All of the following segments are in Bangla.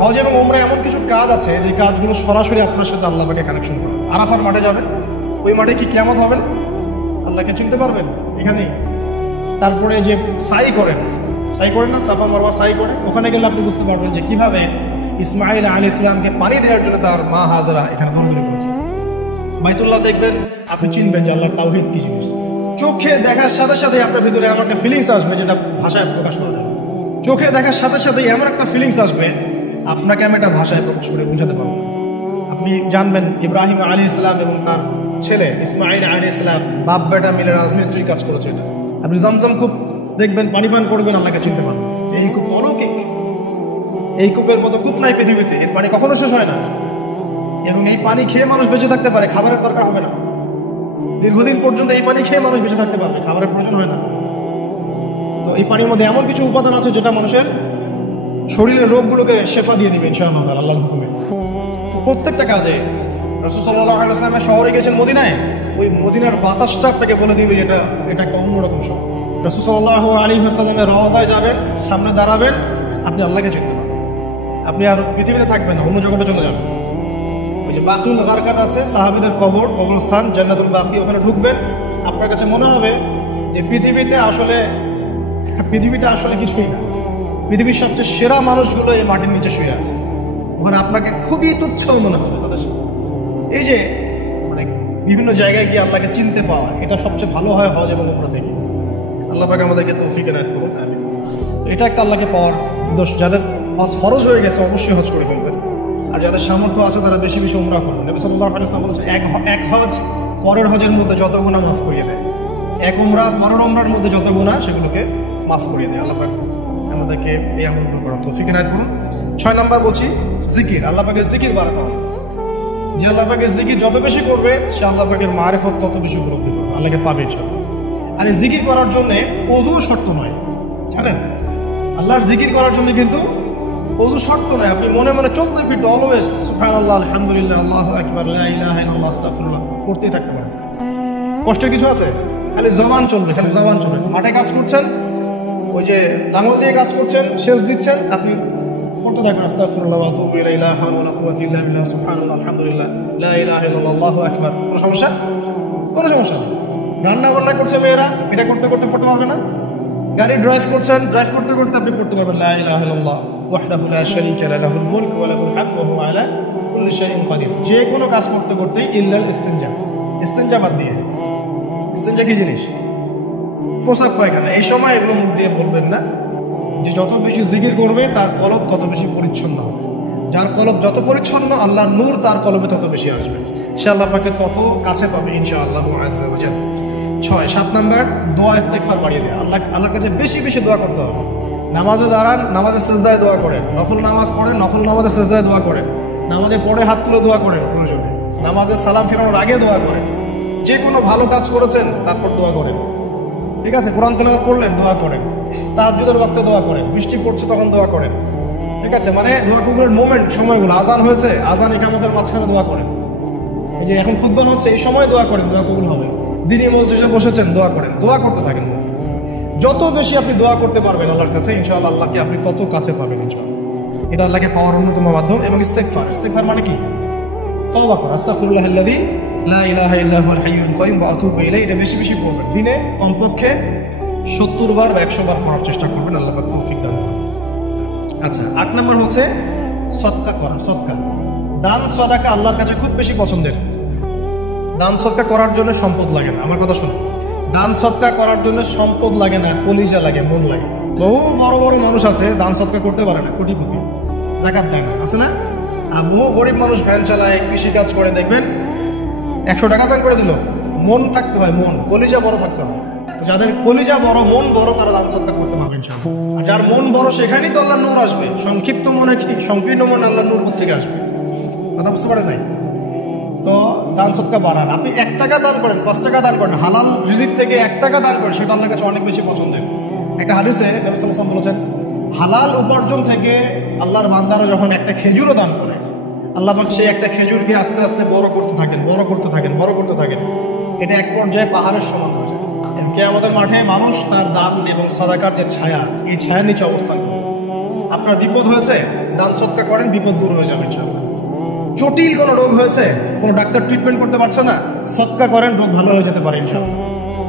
হজ এবং ওমরা এমন কিছু কাজ আছে যে কাজগুলো সরাসরি আপনার সাথে আল্লাহ পাকে কানেকশন করে। আরাফার মাঠে যাবেন, ওই মাঠে কি কিয়ামত হবে না? আল্লাহকে চিনতে পারবেন এখানেই। তারপরে যে সাই করেন না, সাফা মারওয়া সাই করেন, ওখানে গেলে আপনি বুঝতে পারবেন যে কিভাবে ইসমাইল আলাইহিস সালামকে পানি দেওয়ার জন্য তার মা হাজরা এখানে দৌড়দৌড়ি করেছে। বাইতুল্লাহ দেখবেন, আপনি চিনবেন যে আল্লাহর তাওহীদ কি জিনিস। চোখে দেখার সাথে সাথে আপনার ভিতরে এমন একটা ফিলিংস আসবে যেটা ভাষায় প্রকাশ করা যাবে। চোখে দেখার সাথে সাথে এমন একটা ফিলিংস আসবে, আপনাকে আমি এটা ভাষায় প্রকাশ করে বোঝাতে পারবো না। আপনি জানবেন ইব্রাহিম আলাইহিস সালাম এবং তার ছেলে ইসমাইল আলাইহিস সালাম বাপ বেটা মিলে রাজমিস্ত্রির কাজ করেছে। এটা আপনি জমজম কূপ দেখবেন, পানি পান করবেন, আল্লাহকে চিনতে পারবেন। এই কূপ অলৌকিক, এই কূপের মতো কূপ নাই পৃথিবীতে, এর পানি কখনো শেষ হয় না। এবং এই পানি খেয়ে মানুষ বেঁচে থাকতে পারে, খাবারের দরকার হবে না। দীর্ঘদিন পর্যন্ত এই পানি খেয়ে মানুষ বেঁচে থাকতে পারবে, খাবারের প্রয়োজন হয় না। তো এই পানির মধ্যে এমন কিছু উপাদান আছে যেটা মানুষের শরীরের রোগগুলোকে শেফা দিয়ে দিবে ইনশাআল্লাহ আল্লাহর হুকুমে। তো প্রত্যেকটা কাজে রাসূল সাল্লাল্লাহু আলাইহি ওয়াসাল্লাম শহরে গেছেন মদিনায়, ওই মদিনার বাতাসটা আপনাকে বলে দিবে এটা একটা অন্যরকম শহর। রাসূল সাল্লাল্লাহু আলাইহি ওয়াসাল্লামের রওজায় যাবেন, সামনে দাঁড়াবেন, আপনি আল্লাহকে চিনতে পারবেন। আপনি আর পৃথিবীতে থাকবেন না, অন্য জগতে চলে যাবেন। ওই যে বাকিউল গারকাত আছে, সাহাবীদের কবরস্থান জান্নাতুল বাকি, ওখানে ঢুকবেন, আপনার কাছে মনে হবে যে পৃথিবীটা আসলে কিছুই না। পৃথিবীর সবচেয়ে সেরা মানুষগুলো এই মাটির নিচে শুয়ে আছে, ওখানে আপনাকে খুবই তুচ্ছ মনে হবে তাদের সাথে। এই যে মানে বিভিন্ন জায়গায় গিয়ে আল্লাহকে চিনতে পাওয়া, এটা সবচেয়ে ভালো হয় হজ এবং ওমরা থেকে। আল্লাহ পাক আমাদেরকে তৌফিক এনায়েত করুন। এটা একটা আল্লাহকে পাওয়ার দোষ। যাদের হজ ফরজ হয়ে গেছে অবশ্যই হজ করে ফেলবেন, আর যাদের সামর্থ্য আছে তারা বেশি বেশি উমরা করবেন। নবী সাল্লাল্লাহু আলাইহি ওয়াসাল্লাম বলেছেন, এক হজ পরের হজের মধ্যে যত গুনাহ মাফ করিয়ে দেয়, এক উমরা পরের উমরার মধ্যে যত গুনাহ সেগুলোকে মাফ করিয়ে দেয়। আল্লাহ পাক আমাদেরকে এই আমলগুলো করার তৌফিক এনায়েত করুন। 6 নাম্বার বলছি জিকির। আল্লাহ পাকের জিকির বাড়াতে হবে। যে আল্লাহ পাকের জিকির যত বেশি করবে, সে আল্লাহ পাকের মারিফত তত বেশি উপলব্ধি করবে, আল্লাহকে পাবে ইনশাআল্লাহ। আর এই জিকির করার জন্য ওযু শর্ত নয়, জানেন? আল্লাহর জিকির করার জন্য কিন্তু ওযু শর্ত নয়। আপনি মনে মনে চলতে ফিরতে অলওয়েজ সুবহানাল্লাহ, আলহামদুলিল্লাহ, আল্লাহু আকবার, লা ইলাহা ইল্লাল্লাহ, আস্তাগফিরুল্লাহ করতেই থাকতে পারেন। কষ্ট কিছু আছে? খালি জবান চলবে, খালি জবান চলবে। মাঠে কাজ করছেন, ওই যে লাঙল দিয়ে কাজ করছেন, সেচ দিচ্ছেন, আপনি করতে থাকবেন আস্তাগফিরুল্লাহ ওয়া আতুবু ইলাইহি, লা হাওলা ওয়ালা কুওয়াতা ইল্লা বিল্লাহ, সুবহানাল্লাহ, আলহামদুলিল্লাহ, লা ইলাহা ইল্লাল্লাহ, আল্লাহু আকবার। কোনো সমস্যা? কোনো সমস্যা নেই। রান্না বান্না করছে মেয়েরা, এটা করতে করতে পড়তে পারবে না? গাড়ি ড্রাইভ করছেন, ড্রাইভ করতে করতে আপনি পড়তে পারবেন লা ইলাহা ইল্লাল্লাহ ওয়াহদাহু লা শারীকা লাহু, লাহুল মুলকু ওয়া লাহুল হামদু ওয়া হুয়া আলা কুল্লি শাইইন কাদির। যে কোনো কাজ করতে করতে ইল্লাল ইস্তিনজা, ইস্তিনজা বাদ দিয়ে। ইস্তিনজা কি জিনিস? প্রসাব পায়খানা। এই সময় এগুলো মুখ দিয়ে বলবেন না। যে যত বেশি জিকির করবে তার কলব তত বেশি পরিচ্ছন্ন হবে। যার কলব যত পরিচ্ছন্ন, আল্লাহর নূর তার কলবে তত বেশি আসবে, সে আল্লাহ পাকে তত কাছে পাবে ইনশাআল্লাহ আযজা ওয়া জাল। 7 নাম্বার দোয়া ইস্তেগফার বাড়িয়ে দেয়। আল্লাহর কাছে বেশি বেশি দোয়া করতে হবে। নামাজে দাঁড়ান, নামাজে সিজদায় দোয়া করেন, নফল নামাজ পড়েন, নফল নামাজে সিজদায় দোয়া করেন, নামাজের পরে হাত তুলে দোয়া করেন প্রয়োজনে, নামাজে সালাম ফেরানোর আগে দোয়া করেন, যে কোনো ভালো কাজ করেছেন তারপর দোয়া করেন। ঠিক আছে? কোরআন তেলাওয়াত করলেন, দোয়া করেন, তাহাজ্জুদের ওয়াক্তে দোয়া করেন, বৃষ্টি পড়ছে তখন দোয়া করেন। ঠিক আছে? মানে দোয়া কবুলের মোমেন্ট, সময়গুলো, আজান হয়েছে, আজান ইকামতের মাঝখানে দোয়া করেন। এই যে এখন খুতবা হচ্ছে, এই সময় দোয়া করেন, দোয়া কবুল হবে। দিনই মসজিদে বসেছেন, দোয়া করেন, দোয়া করতে থাকেন। যত বেশি আপনি দোয়া করতে পারবেন আল্লাহর কাছে, ইনশাআল্লাহ আল্লাহকে আপনি তত কাছে পাবেন ইনশাআল্লাহ। এটা আল্লাহকে পাওয়ার অন্যতম মাধ্যম। এবং ইস্তেগফার, ইস্তেগফার মানে কি? তওবা করা। আস্তাগফিরুল্লাহাল্লাযী লা ইলাহা ইল্লা হুয়াল হাইয়ুল কাইয়্যুম ওয়া আতুবু ইলাইহি। এটা বেশি বেশি পড়বেন। দিনে কমপক্ষে 70 বার বা 100 বার পড়ার চেষ্টা করবেন, আল্লাহ পাক তৌফিক দান করুন। আচ্ছা, 8 নম্বর হচ্ছে সদকা করা। সদকা, দান সদাকা আল্লাহর কাছে খুব বেশি পছন্দের। দান সদকা করার জন্য সম্পদ লাগে না, আমার কথা শুনুন। দান সদকা করার জন্য সম্পদ লাগে না, কলিজা লাগে, মন লাগে। বহু বড় বড় মানুষ আছে দান সদকা করতে পারে না, কোটিপতি, যাকাত দেয় না, আছে না? আর বহু গরিব মানুষ ভ্যান চালায়, কৃষি কাজ করে, দেখবেন 100 টাকা দান করে দিল, মন থাকতে হয়, মন, কলিজা বড় থাকতে হয়। যাদের কলিজা বড়, মন বড়, তারা দান সদকা করতে পারবে ইনশাআল্লাহ। আর যার মন বড়, সেখানেই তো আল্লাহর নূর আসবে। সংক্ষিপ্ত মনে কি, সংকীর্ণ মনে আল্লাহর নূর কোথা থেকে আসবে? কথা বুঝতে পারে নাই? তো দান সদকা বাড়ান। আপনি 1 টাকা দান করেন, 5 টাকা দান করেন, হালাল রিজিক থেকে 1 টাকা দান করেন, সেটা আল্লাহর কাছে অনেক বেশি পছন্দের। একটা হাদিসে নবী সাল্লাল্লাহু আলাইহি ওয়াসাল্লাম বলেছেন, হালাল উপার্জন থেকে আল্লাহর বান্দারা যখন একটা খেজুরও দান করে, আল্লাহ পাক সেই একটা খেজুরকে আস্তে আস্তে বড় করতে থাকেন, বড় করতে থাকেন, বড় করতে থাকেন। এটা এক পর্যায়ে পাহাড়ের সমান হয়ে যায়। কিয়ামতের মাঠে মানুষ তার দান এবং সাদাকার যে ছায়া, এই ছায়ার নিচে অবস্থান করে। আপনার বিপদ হয়েছে, দান সদকা করেন, বিপদ দূর হয়ে যাবে ইনশাআল্লাহ। জটিল কোনো রোগ হয়েছে, কোনো ডাক্তার ট্রিটমেন্ট করতে পারছে না, সদকা করেন, রোগ ভালো হয়ে যেতে পারে ইনশাআল্লাহ।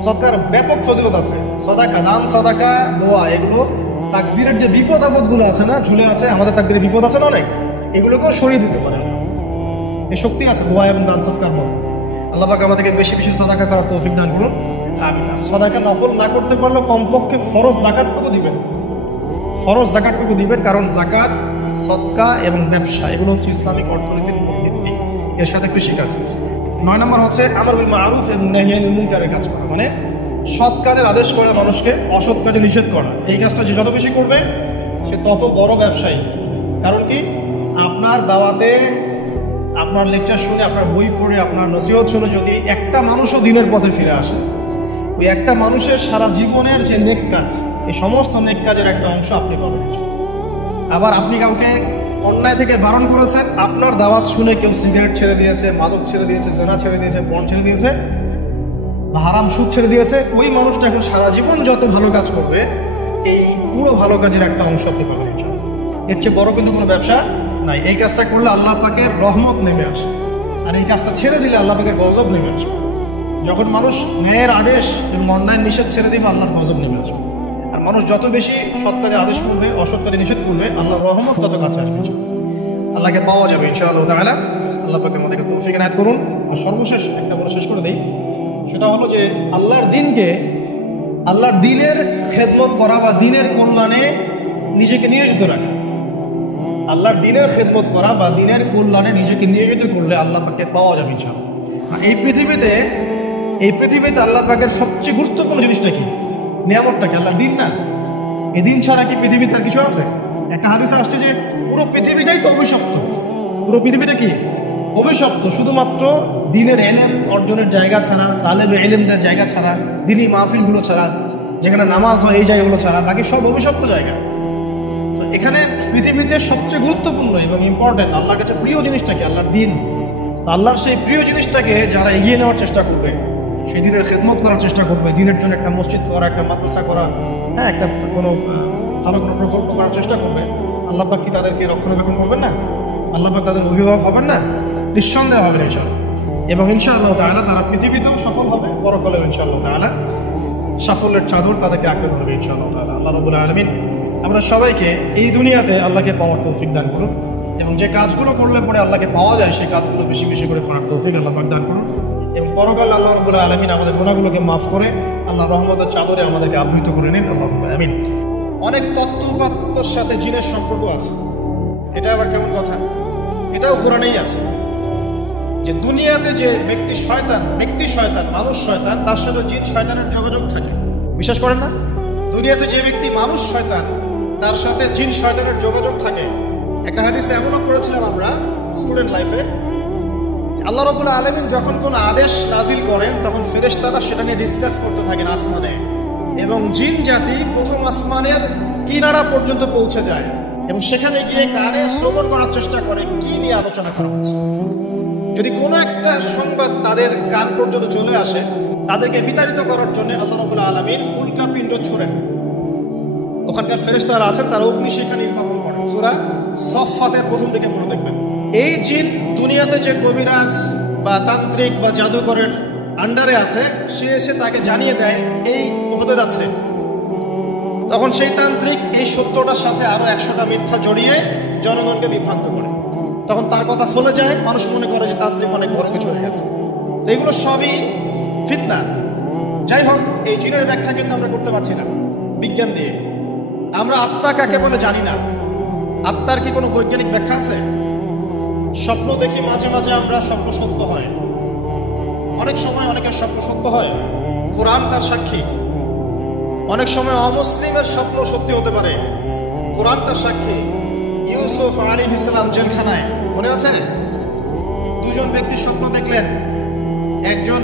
সদকার ব্যাপক ফজিলত আছে। সদাকা, দান সদাকা, দোয়া, এগুলো তাকদিরের যে বিপদ আপদগুলো আছে না, ঝুলে আছে, আমাদের তাকদিরে বিপদ আছে না অনেক, এগুলোকেও সরিয়ে দিতে পারে। এই শক্তি আছে দোয়া এবং দান সদকার মধ্যে। আল্লাহ পাক আমাদেরকে বেশি বেশি সাদাকা করার তৌফিক দান করুন। সাদাকা নফল না করতে পারলেও কমপক্ষে ফরজ যাকাতটুকু দিবেন, ফরজ যাকাতটুকু দিবেন, কারণ যাকাত, সদকা এবং ব্যবসা এগুলো হচ্ছে ইসলামিক অর্থনীতির ভিত্তি। এর সাথে কৃষিকাজ। 9 নম্বর হচ্ছে আমর বিল মারুফ এবং নাহি আনিল মুনকারের কাজ করা, মানে সৎ কাজের আদেশ করা, মানুষকে অসৎ কাজে নিষেধ করা। এই কাজটা যে যত বেশি করবে সে তত বড় ব্যবসায়ী। কারণ কি, আপনার দাওয়াতে, আপনার লেকচার শুনে, আপনার বই পড়ে, আপনার নসিহত শুনে যদি একটা মানুষও দিনের পথে ফিরে আসে, ওই একটা মানুষের সারা জীবনের যে নেক কাজ, এই সমস্ত নেক কাজের একটা অংশ আপনি পাবেন। আবার আপনি কাউকে অন্যায় থেকে বারণ করেছেন, আপনার দাওয়াত শুনে কেউ সিগারেট ছেড়ে দিয়েছে, মাদক ছেড়ে দিয়েছে, জেনা ছেড়ে দিয়েছে, পণ ছেড়ে দিয়েছে, বা হারাম সুদ ছেড়ে দিয়েছে, ওই মানুষটা এখন সারা জীবন যত ভালো কাজ করবে, এই পুরো ভালো কাজের একটা অংশ আপনি পাবেন। এর চেয়ে বড় কিন্তু কোনো ব্যবসা নাই। এই কাজটা করলে আল্লাহ পাকের রহমত নেমে আসে, আর এই কাজটা ছেড়ে দিলে আল্লাহ পাকের গজব নেমে আসে। যখন মানুষ ন্যায়ের আদেশ এবং অন্যায়ের নিষেধ ছেড়ে দিবে, আল্লাহর গজব নেমে আসবে। আর মানুষ যত বেশি সৎ কাজে আদেশ করবে, অসৎ কাজে নিষেধ করবে, আল্লাহর রহমত তত কাছে আসবে, আল্লাহকে পাওয়া যাবে ইনশাআল্লাহ তাআলা। আল্লাহ পাক আমাদেরকে তৌফিক এনায়েত করুন। আর সর্বশেষ একটা বলে শেষ করে দেই, সেটা হলো যে আল্লাহর দিনকে, আল্লাহর দিনের খেদমত করা বা দিনের কল্যাণে নিজেকে নিয়োজিত রাখা। আল্লাহর দিনের খেদমত করা বা দিনের কল্যাণে নিজেকে নিয়োজিত করলে আল্লাহ পাককে পাওয়া যাবে ইনশাআল্লাহ। এই পৃথিবীতে আল্লাহ পাকের সবচেয়ে গুরুত্বপূর্ণ জিনিসটা কি? নিয়ামতটা কি? আল্লাহর দিন না? এই দিন ছাড়া কি পৃথিবীতে আর কিছু আছে? একটা হাদিসে আসছে যে পুরো পৃথিবীটাই তো অভিশপ্ত। পুরো পৃথিবীটা কি অভিশপ্ত? শুধুমাত্র দিনের ইলম অর্জনের জায়গা ছাড়া, তালেবে ইলমদের জায়গা ছাড়া, দিনই মাহফিলগুলো ছাড়া, যেখানে নামাজ হয় এই জায়গাগুলো ছাড়া বাকি সব অভিশপ্ত জায়গা। তো এখানে পৃথিবীতে সবচেয়ে গুরুত্বপূর্ণ এবং ইম্পর্টেন্ট, আল্লাহর কাছে প্রিয় জিনিসটা কি? আল্লাহর দিন। তো আল্লাহর সেই প্রিয় জিনিসটাকে যারা এগিয়ে নেওয়ার চেষ্টা করবে, সেই দিনের খেদমত করার চেষ্টা করবে, দিনের জন্য একটা মসজিদ করা, একটা মাদ্রাসা করা, হ্যাঁ, একটা কোনো ভালো কোনো প্রকল্প করার চেষ্টা করবে, আল্লাহ পাক কি তাদেরকে রক্ষণাবেক্ষণ করবেন না? আল্লাহ পাক তাদের অভিভাবক হবেন না? নিঃসন্দেহে হবেন ইনশাআল্লাহ। এবং ইনশাআল্লাহ তাআলা তারা পৃথিবীতেও সফল হবে, পরকালেও ইনশাআল্লাহ তাআলা সাফল্যের চাদর তাদেরকে আঁকড়ে ধরবে ইনশাআল্লাহ তাআলা। আল্লাহ রাব্বুল আলামিন আমরা সবাইকে এই দুনিয়াতে আল্লাহকে পাওয়ার তৌফিক দান করুন, এবং যে কাজগুলো করলে পরে আল্লাহকে পাওয়া যায় সেই কাজগুলো বেশি বেশি করে করার তৌফিক আল্লাহ পাক দান করুন। এবং পরকালে আল্লাহ রাব্বুল আলামিন আমাদের গুনাহগুলোকে মাফ করে আল্লাহর রহমতের চাদরে আমাদেরকে আবৃত করে নিন, আল্লাহুম্মা আমিন। অনেক তত্ত্বপাত্তর সাথে জিনের সম্পর্ক আছে, এটা আবার কেমন কথা? এটাও কোরআনেই আছে যে দুনিয়াতে যে ব্যক্তি শয়তান, মানুষ শয়তান, তার সাথে জিন শয়তানের যোগাযোগ থাকে। বিশ্বাস করেন না? দুনিয়াতে যে ব্যক্তি মানুষ শয়তান, তার সাথে জিন শয়তানের যোগাযোগ থাকে। একটা হাদিসে এমনও পড়েছিলাম আমরা স্টুডেন্ট লাইফে, আল্লাহ রাব্বুল আলামিন যখন কোন আদেশ নাজিল করেন তখন ফেরেশতারা সেটা নিয়ে ডিসকাস করতে থাকেন আসমানে, এবং জিন জাতি প্রথম আসমানের কিনারা পর্যন্ত পৌঁছে যায় এবং সেখানে গিয়ে কানে শ্রবণ করার চেষ্টা করে কি নিয়ে আলোচনা করা হচ্ছে। যদি কোনো একটা সংবাদ তাদের কান পর্যন্ত চলে আসে, তাদেরকে বিতাড়িত করার জন্য আল্লাহ রাব্বুল আলামিন উল্কাপিণ্ড ছোড়েন। ওখানকার ফেরেশতারা আছেন, তারা অগ্নিশিখা নির্বাপন করেন। সূরা সফফাতের প্রথম দিকে পড়ে দেখবেন। এই জিন দুনিয়াতে যে কবিরাজ বা তান্ত্রিক বা জাদুকরের আন্ডারে আছে, সে এসে তাকে জানিয়ে দেয় এই হতে যাচ্ছে। তখন সেই তান্ত্রিক এই সত্যটার সাথে আরো 100টা মিথ্যা জড়িয়ে জনগণকে বিভ্রান্ত করে। তখন তার কথা ফলে যায়, মানুষ মনে করে যে তান্ত্রিক অনেক বড় কিছু হয়ে গেছে। তো এগুলো সবই ফিতনা। যাই হোক, এই জিনের ব্যাখ্যা কিন্তু আমরা করতে পারছি না বিজ্ঞান দিয়ে। আমরা আত্মা কাকে বলে জানি না। আত্মার কি কোনো বৈজ্ঞানিক ব্যাখ্যা আছে? স্বপ্ন দেখি মাঝে মাঝে আমরা, স্বপ্ন সত্য হয়। অনেক সময় অনেকের স্বপ্ন সত্য হয়, কোরআন তার সাক্ষী। অনেক সময় অমুসলিমের স্বপ্ন সত্যি হতে পারে, কোরআন তার সাক্ষী। ইউসুফ আলাইহিস সালাম জেলখানায়, মনে আছে? দুজন ব্যক্তি স্বপ্ন দেখলেন, একজন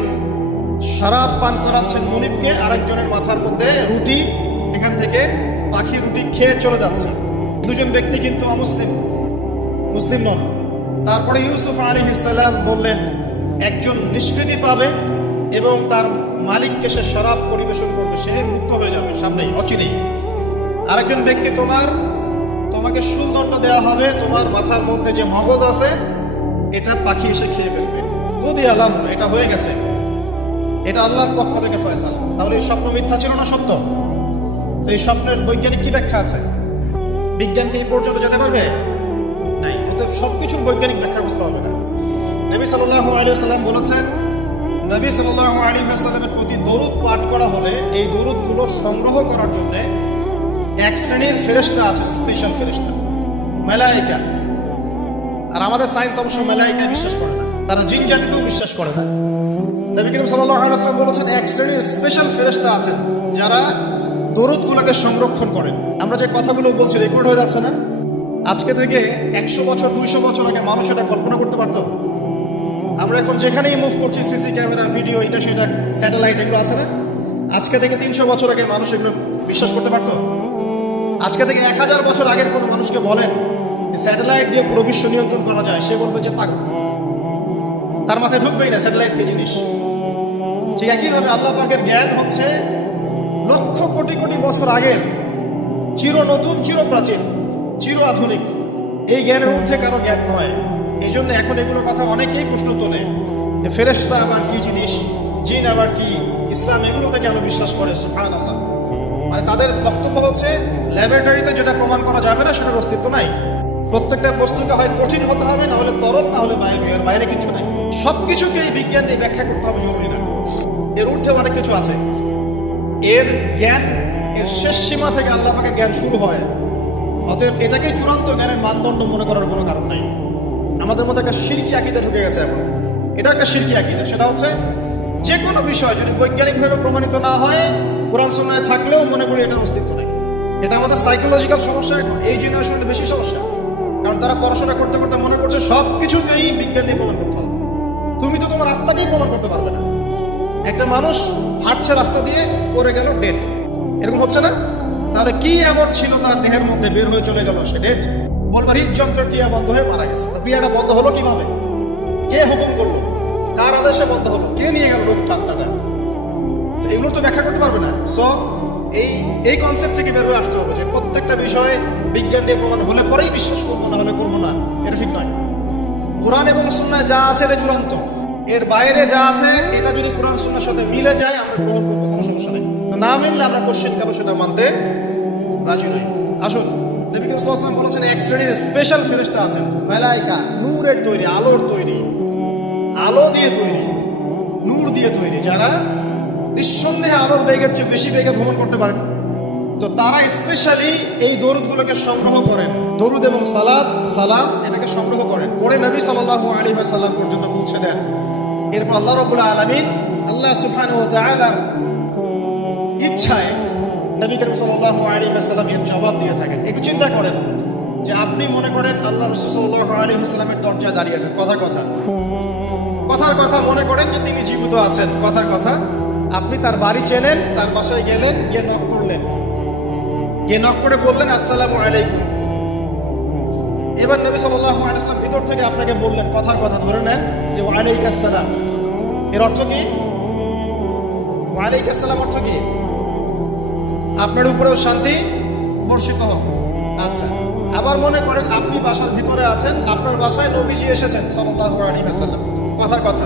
শরাব পান করাচ্ছেন মুনিবকে, আরেকজনের মাথার মধ্যে রুটি, এখান থেকে পাখি রুটি খেয়ে চলে যাচ্ছে। দুজন ব্যক্তি কিন্তু অমুসলিম, মুসলিম নন। তারপরে ইউসুফ আলাইহিস সালাম বললেন, একজন নিষ্কৃতি পাবে এবং তার মালিককে সে শরাব পরিবেশন করবে, সে মুক্ত হয়ে যাবে সামনেই, অচিরেই। আরেকজন ব্যক্তি তোমার তোমাকে শুলদণ্ড দেওয়া হবে, তোমার মাথার মধ্যে যে মগজ আছে এটা পাখি এসে খেয়ে ফেলবে। যদি আলাম, এটা হয়ে গেছে, এটা আল্লাহর পক্ষ থেকে ফয়সালা। তাহলে এই স্বপ্ন মিথ্যা ছিল না সত্য? তো এই স্বপ্নের বৈজ্ঞানিক কি ব্যাখ্যা আছে? বিজ্ঞান কি এই পর্যন্ত যেতে পারবে? নাই। অতএব সবকিছুর বৈজ্ঞানিক ব্যাখ্যা বুঝতে হবে না। নবী সাল্লাল্লাহু আলাইহি ওয়াসাল্লাম বলেছেন, নবী সাল্লাল্লাহু আলাইহি ওয়াসাল্লামের প্রতি দরুদ পাঠ করা হলে এই দরুদগুলো সংগ্রহ করার জন্য এক শ্রেণীর ফেরেশতা আছে, স্পেশাল ফেরেশতা, মালায়েকা। আর আমাদের সায়েন্স অবশ্য মালায়েকায় বিশ্বাস করে না, তারা জিন জাতিতেও বিশ্বাস করে না। নবী করিম সাল্লাল্লাহু আলাইহি ওয়াসাল্লাম বলেছেন এক শ্রেণীর স্পেশাল ফেরেশতা আছেন যারা দরুদগুলোকে সংরক্ষণ করেন। আমরা যে কথাগুলো বলছি রেকর্ড হয়ে যাচ্ছে না? আজকে থেকে 100 বছর 200 বছর আগে মানুষ এটা কল্পনা করতে পারতো? আমরা এখন যেখানেই মুভ করছি, সিসি ক্যামেরা, ভিডিও, এটা সেটা, স্যাটেলাইট, এগুলো আছে না? আজকে থেকে 300 বছর আগে মানুষ এগুলো বিশ্বাস করতে পারতো? আজকে থেকে 1000 বছর আগের কোনো মানুষকে বলেন স্যাটেলাইট দিয়ে পুরো বিশ্ব নিয়ন্ত্রণ করা যায়, সে বলবে যে পাগল, তার মাথায় ঢুকবেই না স্যাটেলাইট কি জিনিস। ঠিক একইভাবে আল্লাহ পাকের জ্ঞান হচ্ছে লক্ষ কোটি কোটি বছর আগের, চির নতুন, চির প্রাচীন, চির আধুনিক। এই জ্ঞানের ঊর্ধ্বে কারো জ্ঞান নয়। এই জন্য এখন এগুলোর কথা অনেকেই প্রশ্ন তোলে যে ফেরেশতা আবার কি জিনিস, জিন আবার কি, ইসলাম এগুলোকে কেন বিশ্বাস করে? সুবহানাল্লাহ। মানে তাদের বক্তব্য হচ্ছে ল্যাবরেটরিতে যেটা প্রমাণ করা যাবে না সেটার অস্তিত্ব নাই। প্রত্যেকটা বস্তুকে হয় কঠিন হতে হবে, না হলে তরল, না হলে বায়বীয়, বাইরে কিছু নাই। সবকিছুকে এই বিজ্ঞান দিয়ে ব্যাখ্যা করতে হবে জরুরি না। এর ঊর্ধ্বে অনেক কিছু আছে। এর জ্ঞান, এর শেষ সীমা থেকে আল্লাহ পাকের জ্ঞান শুরু হয়। অতএব এটাকেই চূড়ান্ত জ্ঞানের মানদণ্ড মনে করার কোনো কারণ নাই। আমাদের মধ্যে একটা শিরকি আকীদা ঢুকে গেছে এখন। এটা একটা শিরকি আকীদা। সেটা হচ্ছে যে কোনো বিষয় যদি বৈজ্ঞানিকভাবে প্রমাণিত না হয়, কোরআন সুন্নাহয় থাকলেও মনে করি এটার অস্তিত্ব নেই। এটা আমাদের সাইকোলজিক্যাল সমস্যা। এখন এই জেনারেশনের বেশি সমস্যা, কারণ তারা পড়াশোনা করতে করতে মনে করছে সব কিছুকেই বিজ্ঞান দিয়ে প্রমাণ করতে হবে। তুমি তো তোমার আত্মাকেই প্রমাণ করতে পারবে না। একটা মানুষ হাঁটছে রাস্তা দিয়ে, পড়ে গেল, ডেড, এরকম হচ্ছে না? তাহলে কি এমন ছিল তার দেহের মধ্যে, বের হয়ে চলে গেল, সে ডেড? বলবার হৃদযন্ত্রের ক্রিয়া বন্ধ হয়ে মারা গেছে। ক্রিয়াটা বন্ধ হলো কিভাবে? কে হুকুম করলো? কার আদেশে বন্ধ হলো? কে নিয়ে গেল রোগটা, আত্মাটা? তো এগুলো তো ব্যাখ্যা করতে পারবে না। সো এই কনসেপ্ট থেকে বের হয়ে আসতে হবে যে প্রত্যেকটা বিষয় বিজ্ঞান দিয়ে প্রমাণ হলে পরেই বিশ্বাস করবো, না হলে করবো না। এটা ঠিক নয়। কোরআন এবং সুন্নাহ যা আছে এটা চূড়ান্ত। এর বাইরে যা আছে এটা যদি কোরআন সুন্নাহর সাথে মিলে যায় আমরা গ্রহণ করবো, কোনো সমস্যা নেই। না মিললে আমরা কোশ্চেন কারো সেটা মানতে রাজি নই। আসুন, নবী করিম সাল্লাল্লাহু আলাইহি ওয়াসাল্লাম বলেছেন এক শ্রেণীর স্পেশাল ফেরেশতা আছেন, মালায়েকা, নূরের তৈরি, আলোর তৈরি, আলো দিয়ে তৈরি, নূর দিয়ে তৈরি, যারা নিঃসন্দেহে আলোর বেগের চেয়ে বেশি বেগে ভ্রমণ করতে পারেন। তো তারা স্পেশালি এই দরুদগুলোকে সংগ্রহ করেন। দরুদ এবং সালাম এটাকে সংগ্রহ করেন, করে নবী সাল্লাল্লাহু আলাইহি ওয়াসাল্লাম পর্যন্ত পৌঁছে দেন। এরপর আল্লাহ রাব্বুল আলামিন, আল্লাহ সুবহানাহু ওয়া তাআলার ইচ্ছায় নবী করিম সাল্লাল্লাহু আলাইহি ওয়াসাল্লাম এর জবাব দিয়ে থাকেন। একটু চিন্তা করেন যে আপনি মনে করেন আল্লাহ রাসূল সাল্লাল্লাহু আলাইহি ওয়াসাল্লামের দরজায় দাঁড়িয়ে আছেন, কথার কথা মনে করেন যে তিনি জীবিত আছেন, কথার কথা। আপনি তার বাড়ি চেনেন, তার বাসায় গেলেন, গিয়ে নক করলেন, গিয়ে নক করে বললেন আসসালামু আলাইকুম। এবার নবী সাল্লাল্লাহু আলাইহি ওয়াসাল্লাম ভিতর থেকে আপনাকে বললেন, কথার কথা ধরে নেন যে ওয়া আলাইকাস সালাম। এর অর্থ কি? ওয়া আলাইকাস সালাম অর্থ কি? আপনার উপরেও শান্তি বর্ষিত হোক। আচ্ছা, আবার মনে করেন আপনি বাসার ভিতরে আছেন, আপনার বাসায় নবীজি এসেছেন সাল্লাল্লাহু আলাইহি ওয়াসাল্লাম, কথার কথা।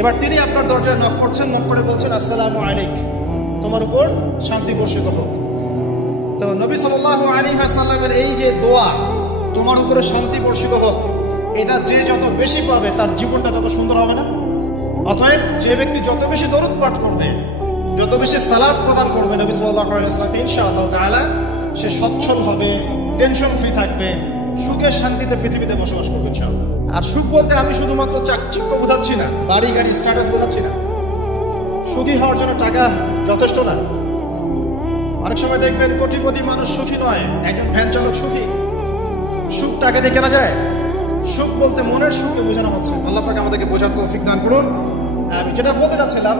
এবার তিনি আপনার দরজায় নক করছেন, নক করে বলছেন আসসালামু আলাইক, তোমার উপর শান্তি বর্ষিত হোক। তো নবী সাল্লাল্লাহু আলাইহি ওয়াসাল্লামের এই যে দোয়া, তোমার উপরে শান্তি বর্ষিত হোক, এটা যে যত বেশি পাবে তার জীবনটা তত সুন্দর হবে না? অতএব যে ব্যক্তি যত বেশি দরুদ পাঠ করবে, যত বেশি সালাত প্রদান করবে নবী সাল্লাল্লাহু আলাইহি ওয়াসাল্লাম, ইনশাআল্লাহ তাআলা সে সচ্ছল হবে, টেনশন ফ্রি থাকবে, সুখে শান্তিতে পৃথিবীতে বসবাস করবে ইনশাআল্লাহ। আর সুখ বলতে আমি শুধুমাত্র চাকচিক্য বোঝাচ্ছি না, বাড়ি গাড়ি স্ট্যাটাস বোঝাচ্ছি না। সুখী হওয়ার জন্য টাকা যথেষ্ট না। অনেক সময় দেখবেন কোটিপতি মানুষ সুখী নয়, একজন ভ্যান চালক সুখী। সুখ টাকা দিয়ে কেনা যায়? সুখ বলতে মনের সুখকে বোঝানো হচ্ছে। আল্লাহ পাক আমাদেরকে বোঝার তৌফিক দান করুন। আমি যেটা বলতে চাচ্ছিলাম,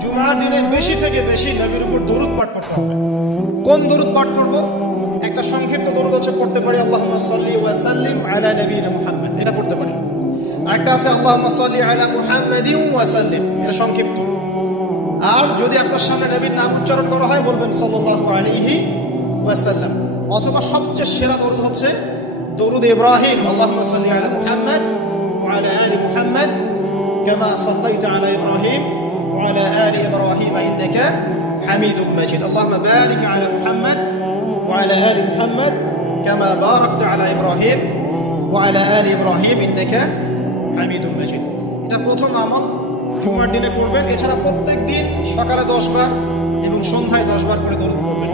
জুমার দিনে বেশি থেকে বেশি নবীর উপর দরুদ পাঠ করতে হবে। কোন দরুদ পাঠ করব? একটা সংক্ষিপ্ত দরুদ হচ্ছে, পড়তে পারি আল্লাহুম্মা সাল্লি ওয়া সাল্লিম আলা নবিয়িনা মুহাম্মদ, এটা পড়তে পারি। আরেকটা আছে আল্লাহুম্মা সাল্লি আলা মুহাম্মাদিন ওয়া সাল্লিম, এটা সংক্ষিপ্ত। আর যদি আপনার সামনে নবীর নাম উচ্চারণ করা হয় বলবেন সাল্লাল্লাহু আলাইহি ওয়াসাল্লাম। অথবা সবচেয়ে সেরা দরুদ হচ্ছে দরুদ ইব্রাহিম, আল্লাহুম্মা সাল্লি আলা মুহাম্মাদ ওয়া আলা আলি মুহাম্মাদ কামা সাল্লাইতা আলা ইব্রাহিম ওয়া আলা আলি ইব্রাহিম ইন্নাকা হামিদুম মাজিদ। আল্লাহুম্মা বারিক আলা মুহাম্মাদ ওয়া আলা আলি মুহাম্মাদ কামা বারাকতা আলা ইব্রাহিম ওয়া আলা আলি ইব্রাহিম ইন্নাকা হামিদুম মাজিদ। এটা প্রথম আমল, জুমার দিনে করবেন। এছাড়া প্রত্যেক দিন সকালে 10 বার এবং সন্ধ্যায় 10 বার করে দরুদ পড়বেন।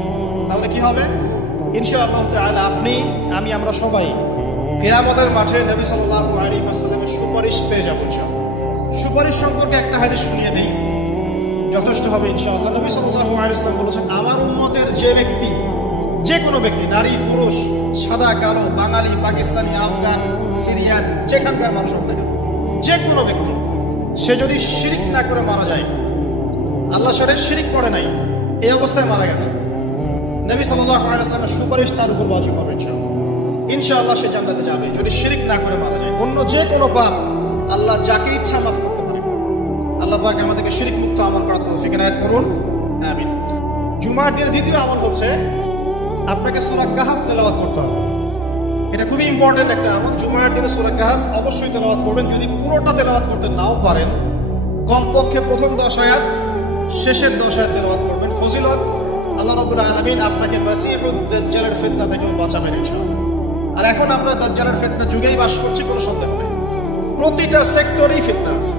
তাহলে কি হবে? ইনশাআল্লাহ তাআলা আপনি, আমি, আমরা সবাই কিয়ামতের মাঠে নবী সাল্লাল্লাহু আলাইহি ওয়াসাল্লামের সুপারিশ পেয়ে যাব ইনশাআল্লাহ। সুপারিশ সম্পর্কে একটা হাদিস শুনিয়ে দেই, যথেষ্ট হবে ইনশাআল্লাহ। নবী সাল্লাল্লাহু আলাইহি ওয়াসাল্লাম বলেছেন, আমার উম্মতের যে ব্যক্তি, যে কোনো ব্যক্তি, নারী পুরুষ, সাদা কালো, বাঙালি, পাকিস্তানি, আফগান, সিরিয়ান, যেখানকার মানুষ হোক না কেন, যে কোনো ব্যক্তি, সে যদি শিরিক না করে মারা যায়, আল্লাহর সাথে শিরিক করে নাই, এই অবস্থায় মারা গেছে, নবী সাল্লাল্লাহু আলাইহি ওয়াসাল্লামের সুপারিশ তার উপর ওয়াজিব হবে ইনশাআল্লাহ। ইনশাআল্লাহ সে জান্নাতে যাবে যদি শিরিক না করে মারা যায়। অন্য যে কোনো পাপ আল্লাহ যাকে ইচ্ছা মাফ করতে পারে। আল্লাহ পাক আমাদেরকে শিরিক মুক্ত আমল করার তৌফিক এনায়েত করুন, আমিন। জুমার দিনের দ্বিতীয় আমল হচ্ছে আপনাকে সূরা কাহফ তেলাওয়াত করতে হবে। এটা খুবই ইম্পর্টেন্ট একটা আমল। জুমার দিনে সূরা কাহফ অবশ্যই তেলাওয়াত করবেন। যদি পুরোটা তেলাওয়াত করতে নাও পারেন, কমপক্ষে প্রথম 10 আয়াত, শেষের 10 আয়াত তেলাওয়াত করবেন। ফজিলত, আল্লাহ রাব্বুল আলামিন আপনাকে মাসিহুদ দাজ্জালের ফিতনা থেকে বাঁচাবেন ইনশাআল্লাহ। আর এখন আমরা দাজ্জালের ফিতনা যুগেই বাস করছি, কোনো সন্দেহ নেই। প্রতিটা সেক্টরেই ফিতনা আছে।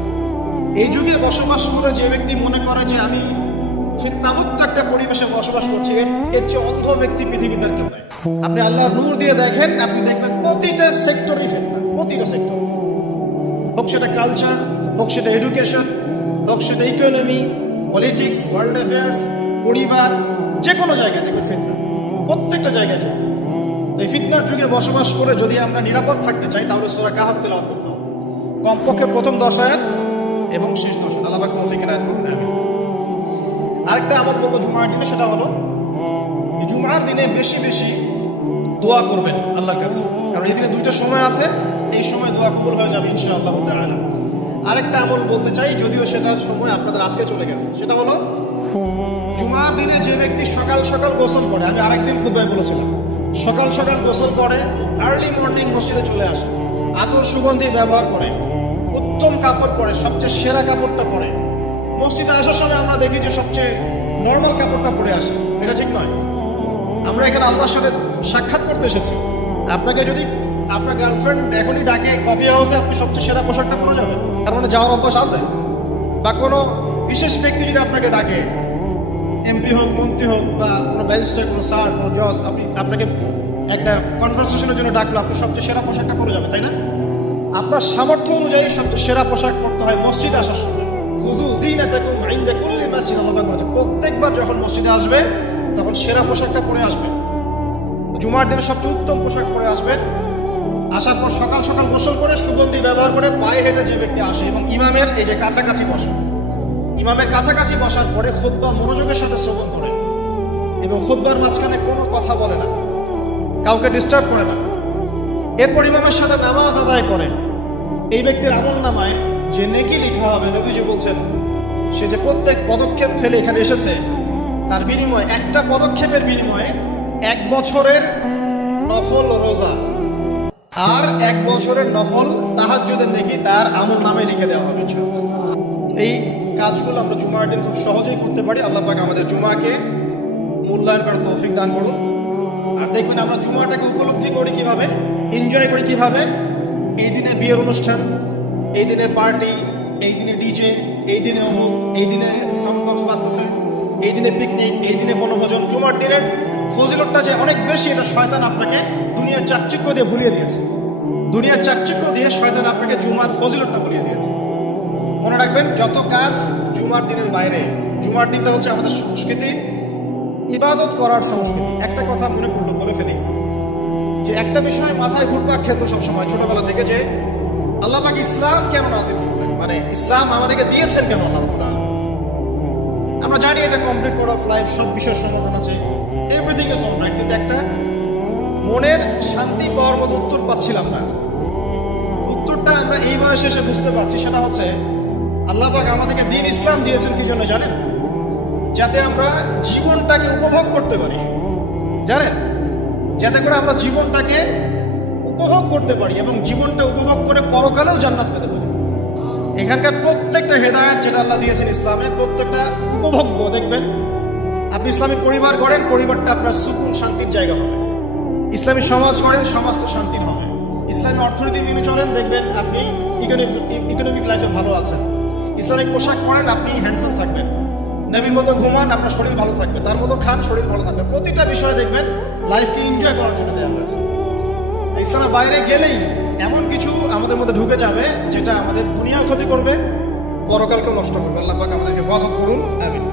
এই যুগে বসবাস করে যে ব্যক্তি মনে করে যে আমি ফিতনামুক্ত একটা পরিবেশে বসবাস করছি, এর চেয়ে অন্ধ ব্যক্তি পৃথিবীতে আর কেউ নাই। আপনি আল্লাহর নূর দিয়ে দেখেন, আপনি দেখবেন প্রতিটা সেক্টরেই ফিতনা, প্রতিটা সেক্টর, হোক সেটা কালচার, হোক সেটা এডুকেশন, হোক সেটা ইকোনমি, পলিটিক্স, ওয়ার্ল্ড অ্যাফেয়ার্স, পরিবার, যে কোনো জায়গায় দেখবেন ফিতনা, প্রত্যেকটা জায়গায় ফিতনা। এই ফিতনার যুগে বসবাস করে যদি আমরা নিরাপদ থাকতে চাই, তাহলে সূরা কাহফ তেলাওয়াত করতে হবে। কমপক্ষে প্রথম 10 আয়াত এবং শেষ 10 আয়াত। আল্লাহ পাক তৌফিক এনায়েত করুন, আমিন। আরেকটা আমল বলবো জুমার দিনে, সেটা হলো জুমার দিনে বেশি বেশি দোয়া করবেন আল্লাহর কাছে, কারণ এই দিনে 2টা সময় আছে, এই সময় দোয়া কবুল হয়ে যাবে ইনশাআল্লাহ তাআলা। আরেকটা আমল বলতে চাই, যদিও সেটার সময় আপনাদের আজকে চলে গেছে, সেটা হলো জুমার দিনে যে ব্যক্তি সকাল সকাল গোসল করে, আমি আরেকদিন খুতবায় বলেছিলাম, সকাল সকাল গোসল করে, আর্লি মর্নিং মসজিদে চলে আসে, আতর সুগন্ধি ব্যবহার করে, উত্তম কাপড় পরে, সবচেয়ে সেরা কাপড়টা পরে। মসজিদে আসার সময় আমরা দেখি যে সবচেয়ে নর্মাল কাপড়টা পরে আসে, এটা ঠিক নয়। আমরা এখানে আল্লাহর সাথে সাক্ষাৎ করতে এসেছি। আপনাকে যদি আপনার গার্লফ্রেন্ড এখনই ডাকে কফি হাউসে, আপনি সবচেয়ে সেরা পোশাকটা পরে যাবেন, তার মানে যাওয়ার অভ্যাস আছে। বা কোনো বিশেষ ব্যক্তি যদি আপনাকে ডাকে, এমপি হোক, মন্ত্রী হোক, বা কোনো ব্যারিস্টার, কোনো স্যার, কোনো জজ, আপনাকে একটা কনভারসেশনের জন্য ডাকলো, আপনি সবচেয়ে সেরা পোশাকটা পরে যাবেন, তাই না? আপনার সামর্থ্য অনুযায়ী সবচেয়ে সেরা পোশাক পরতে হয় মসজিদে আসার সময়। খুযু যিনাতাকুম ইনদা কুল্লি মাসজিদ, আল্লাহ বলেছে প্রত্যেকবার যখন মসজিদে আসবে তখন সেরা পোশাকটা পরে আসবে। জুমার দিনে সবচেয়ে উত্তম পোশাক পরে আসবেন। আসার পর সকাল সকাল গোসল করে, সুগন্ধি ব্যবহার করে, পায়ে হেঁটে যে ব্যক্তি আসে এবং ইমামের এই যে কাছাকাছি বসে, ইমামের কাছাকাছি বসার পরে খুতবা মনোযোগের সাথে শ্রবণ করে এবং খুতবার মাঝখানে কোনো কথা বলে না, কাউকে ডিস্টার্ব করে না। এরপর ইমামের সাথে নামাজ আদায় করে, এই ব্যক্তির আমল নামায় যে নেকি লেখা হবে, নবীজি বলছেন সে যে প্রত্যেক পদক্ষেপ ফেলে এখানে এসেছে, তার বিনিময়ে, একটা পদক্ষেপের বিনিময়ে 1 বছরের নফল রোজা আর 1 বছরের নফল তাহাজ্জুদের নেকি তার আমল নামে লিখে দেওয়া হবে। এই কাজগুলো আমরা জুমার দিন খুব সহজেই করতে পারি। আল্লাহ পাক আমাদের জুমাকে মূল্যায়ন করার তৌফিক দান করুন। আর দেখবেন আমরা জুমাটাকে উপলব্ধি করি কিভাবে, এনজয় করি কিভাবে। এই দিনে বিয়ের অনুষ্ঠান, এই দিনে পার্টি, এই দিনে ডিজে, এই দিনে অমুক, এই দিনে সাউন্ড বক্স বাজতেছে, এই দিনে পিকনিক, এই দিনে বনভোজন। জুমার দিনের ফজিলতটা যে অনেক বেশি, এটা শয়তান আপনাকে দুনিয়ার চাকচিক্য দিয়ে ভুলিয়ে দিয়েছে। দুনিয়ার চাকচিক্য দিয়ে শয়তান আপনাকে জুমার ফজিলতটা ভুলিয়ে দিয়েছে। মনে রাখবেন, যত কাজ জুমার দিনের বাইরে, জুমার দিনটা হচ্ছে আমাদের সংস্কৃতি, ইবাদত করার সংস্কৃতি। একটা কথা মনে পড়লো, বলে ফেলি, যে একটা বিষয় মাথায় ঘুরপাক খেত সবসময় ছোটবেলা থেকে, যে আল্লাহ পাক ইসলাম কেন নাযিল করলেন, মানে ইসলাম আমাদেরকে দিয়েছেন কেন আল্লাহ রাব্বুল আলামিন। আমরা জানি এটা কমপ্লিট কোড অফ লাইফ, সব বিষয়ের সমাধান আছে, এভরিথিং ইজ অলরাইট, কিন্তু একটা মনের শান্তি পাওয়ার মতো উত্তর পাচ্ছিলাম না। উত্তরটা আমরা এই বয়সে এসে বুঝতে পারছি, সেটা হচ্ছে আল্লাহ পাক আমাদেরকে দ্বীন ইসলাম দিয়েছেন কি জন্য জানেন? যাতে আমরা জীবনটাকে উপভোগ করতে পারি। জানেন, যাতে করে আমরা জীবনটাকে উপভোগ করতে পারি এবং জীবনটা উপভোগ করে পরকালেও জান্নাত পেতে পারি। এখানকার প্রত্যেকটা হেদায়েত যেটা আল্লাহ দিয়েছেন ইসলামে, প্রত্যেকটা উপভোগ্য। দেখবেন আপনি ইসলামী পরিবার গড়েন, পরিবারটা আপনার সুকুন শান্তির জায়গা হবে। ইসলামী সমাজ গড়েন, সমাজটা শান্তির হবে। ইসলামী অর্থনীতি মেনে চলেন, দেখবেন আপনি ইকোনমিক লাইফে ভালো আছেন। ইসলামিক পোশাক পরেন, আপনি হ্যান্ডসাম থাকবেন। নবীর মতো ঘুমান, আপনার শরীর ভালো থাকবে। তার মতো খান, শরীর ভালো থাকবে। প্রতিটা বিষয়ে দেখবেন লাইফকে এনজয় করার জন্য দেওয়া হয়েছে। ইসলামের বাইরে গেলেই এমন কিছু আমাদের মধ্যে ঢুকে যাবে যেটা আমাদের দুনিয়াও ক্ষতি করবে, পরকালকেও নষ্ট করবে। আল্লাহ পাক আমাদের হেফাজত করুন, আমিন।